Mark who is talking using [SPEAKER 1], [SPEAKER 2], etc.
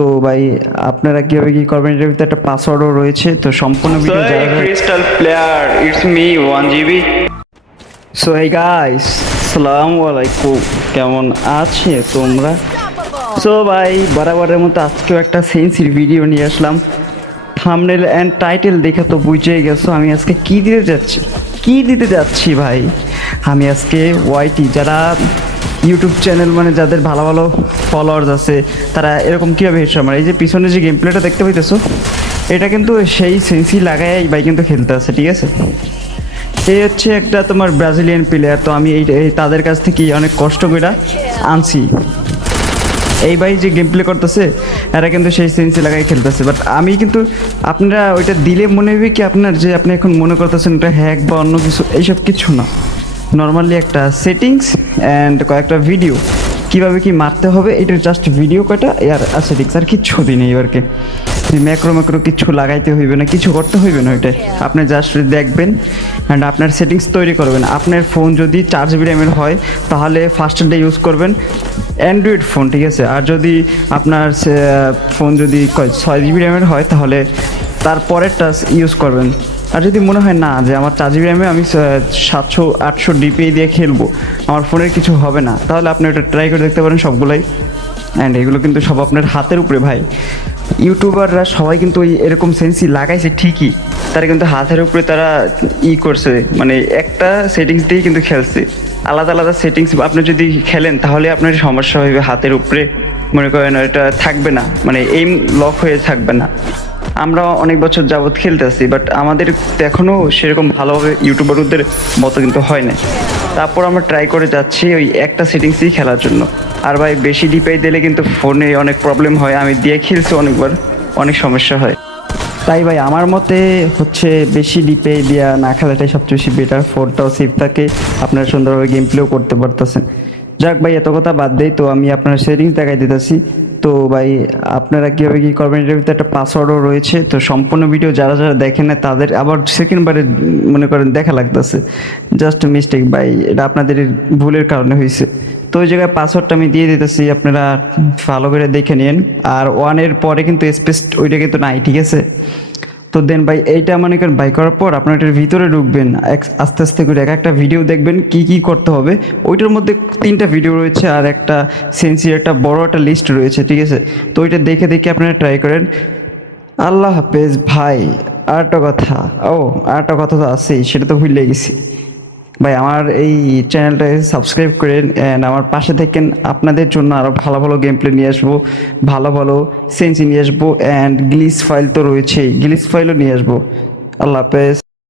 [SPEAKER 1] তো ভাই আপনারা কীভাবে কি করবেন? এটার ভিতরে একটা পাসওয়ার্ডও রয়েছে তো সম্পূর্ণ ভিডিও যারা
[SPEAKER 2] Crystal player, it's me 1GB.
[SPEAKER 1] So এই গাইস আসসালামু আলাইকুম। কেমন আছে তোমরা? সো ভাই বরাবরের মতো আজকেও একটা সেন্সির ভিডিও নিয়ে আসলাম। থামনেল অ্যান্ড টাইটেল দেখে তো বুঝেই গেছো আমি আজকে কি দিতে যাচ্ছি? কি দিতে যাচ্ছি ভাই? আমি আজকে ওয়াইটি যারা ইউটিউব চ্যানেল মানে যাদের ভালো ভালো ফলোয়ার্স আছে, তারা এরকম কীভাবে হেডশট মারে? এই যে পিছনে যে গেম প্লেটা দেখতে পাইতেছো, এটা কিন্তু সেই সেন্সি লাগাই ভাই কিন্তু খেলতে আছে, ঠিক আছে? এই হচ্ছে একটা তোমার ব্রাজিলিয়ান প্লেয়ার তো আমি এই এই তাদের কাছ থেকে অনেক কষ্ট করে আনছি। এই ভাই যে গেম প্লে করতেছে, এরা কিন্তু সেই সেন্সি লাগাই খেলতেছে। বাট আমি কিন্তু আপনারা ওইটা দিলে মনে হবে কি আপনার যে আপনি এখন মনে করতেছেন ওটা হ্যাক বা অন্য কিছু, এইসব কিছু না। নর্মালি একটা সেটিংস অ্যান্ড কয়েকটা ভিডিও কীভাবে কি মারতে হবে এটার জাস্ট ভিডিও কয়টা? আর সেটিংস আর কিচ্ছু দিই নেই এবারকে। ম্যাক্রো ম্যাক্রো কিছু লাগাইতে হইবে না কিছু করতে হইবে না ওইটা আপনি জাস্ট দেখবেন অ্যান্ড আপনার সেটিংস তৈরি করবেন। আপনার ফোন যদি চার জিবি র্যামের হয় তাহলে ফার্স্ট ডে ইউজ করবেন অ্যান্ড্রয়েড ফোন ঠিক আছে? আর যদি আপনার ফোন যদি কয় ছয় জিবি র্যামের হয় তাহলে তারপরেরটা ইউজ করবেন। আর যদি মনে হয় না যে আমার চার জিবি র্যামে আমি সাতশো, আটশো ডিপিআই দিয়ে খেলব, আমার ফোনের কিছু হবে না, তাহলে আপনি ওটা ট্রাই করে দেখতে পারেন সবগুলাই। অ্যান্ড এগুলো কিন্তু সব আপনার হাতের উপরে ভাই। ইউটিউবাররা সবাই কিন্তু ওই এরকম সেন্সি লাগাইছে ঠিকই, তারা কিন্তু হাতের উপরে তারা ই করছে মানে একটা সেটিংস দিয়েই কিন্তু খেলছে। আলাদা আলাদা সেটিংস আপনি যদি খেলেন, তাহলে আপনার সমস্যা হবে হাতের উপরে। মনে করেন এটা থাকবে না মানে এইম লক হয়ে থাকবে না। আমরা অনেক বছর যাবৎ খেলতেছি বাট আমাদের এখনও সেরকম ভালোভাবে ইউটিউবারদের মতো কিন্তু হয় না তারপর আমরা ট্রাই করে যাচ্ছি ওই একটা সেটিংসই খেলার জন্য। আর ভাই, বেশি ডিপাই দিলে কিন্তু ফোনে অনেক প্রবলেম হয়। আমি দিয়ে খেলছি অনেকবার, অনেক সমস্যা হয়। তাই ভাই, আমার মতে হচ্ছে বেশি ডিপে দেওয়া না খেলাটাই সবচেয়ে বেশি বেটার ফোনটাও সেফ থাকে, আপনারা সুন্দরভাবে গেম প্লেও করতে পারতেছেন। যাক ভাই, এত কথা বাদ দেই, তো আমি আপনার সেটিংস দেখাই দিতেছি। তো ভাই, আপনারা কীভাবে কী করবেন? এটার ভিতরে একটা পাসওয়ার্ডও রয়েছে। তো সম্পূর্ণ ভিডিও যারা যারা দেখে না তাদের আবার সেকেন্ড বারে মনে করেন দেখা লাগতেছে। জাস্ট মিস্টেক ভাই, এটা আপনাদের ভুলের কারণে হয়েছে তো ওই জায়গায় পাসওয়ার্ডটা আমি দিয়ে দিতেছি, আপনারা ভালো করে দেখে নিন আর ওয়ানের পরে কিন্তু স্পেস ওইটা কিন্তু নাই, ঠিক আছে? তো দেন ভাই, এইটা মনে করেন বাই করার পর আপনার এটার ভিতরে ঢুকবেন। আস্তে আস্তে করে এক একটা ভিডিও দেখবেন কি কি করতে হবে। ওইটার মধ্যে তিনটা ভিডিও রয়েছে আর একটা সেন্সির একটা বড় একটা লিস্ট রয়েছে, ঠিক আছে? তো ওইটা দেখে দেখে আপনারা ট্রাই করেন। আল্লাহ হাফেজ ভাই আরেকটা কথা। ও আরেকটা কথা তো আছেই, সেটা তো ভুলে গেছি। ভাই, আমার এই চ্যানেলটা সাবস্ক্রাইব করেন অ্যান্ড আমার পাশে থাকেন। আপনাদের জন্য আরও ভালো ভালো গেম প্লে নিয়ে আসব, ভালো ভালো সেন্সি নিয়ে আসব অ্যান্ড গ্লিস ফাইল তো রয়েছেই। গ্লিস ফাইলও নিয়ে আসব। আল্লাহ হাফেজ।